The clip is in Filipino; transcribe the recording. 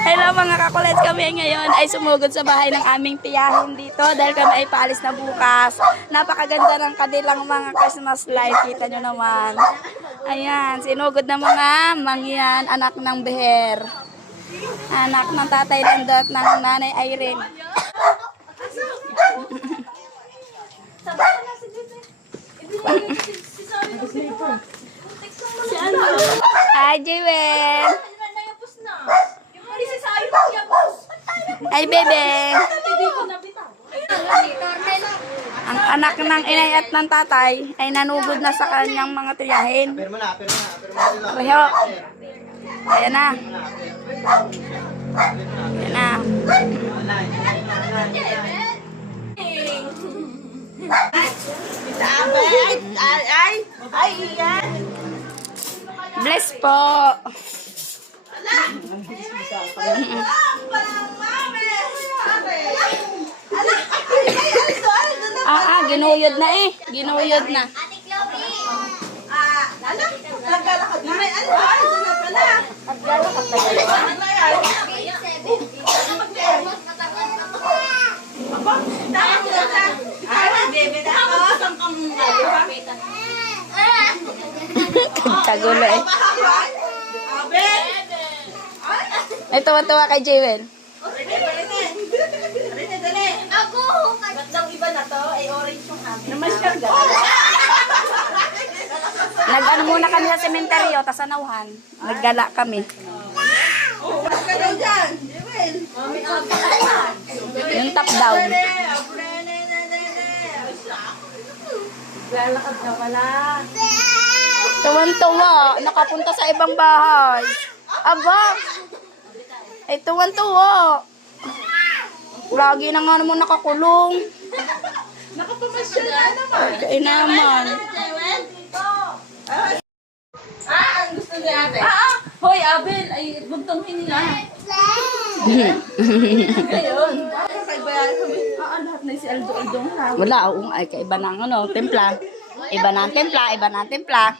Hello mga kakulets, kami ngayon ay sumugod sa bahay ng aming tiyahin dito dahil kami ay paalis na bukas. Napakaganda ng kanilang mga Christmas light, kita nyo naman. Ayan, sinugod ng mga mangyan, anak ng Beher. Anak ng tatay Landot ng nanay Irene. Hi, Jewel. Hi, bebe. Ang anak ng inay at ng tatay ay nanugod na sa kanyang mga tiyahin. Reho. Ayan na. Ayan na. Bless po. Ginuyod na eh. Ginuyod na. Naglalakad na. Ano ba? Ito na pala. Naglalakad na. Kagulo eh. Ay, tuwa-tuwa kay Jewel. Ba't daw iba na to? Ay, orange yung habi. Namasyal ka. Nag-ano muna kami sa sementeryo, tas anawhan. Naggala kami. Ba't ka daw dyan? Jewel. Yung top down. Lalakad ka pala. Tuwan-tuwa. Nakapunta sa ibang bahay. Aba. Ay, tuwan-tuwa. Lagi na nga naman nakakulong. Nakapamasyal na naman. Kaya naman. Jewel, dito. Ang gusto ni ate. Hoy, Abel, ay buntong hinila. Ayun. Lahat na si Aldo-Aldong ha. Wala, oo. Ay, kaiba ng ano, templa. Iba na ang templa, iba na ang templa.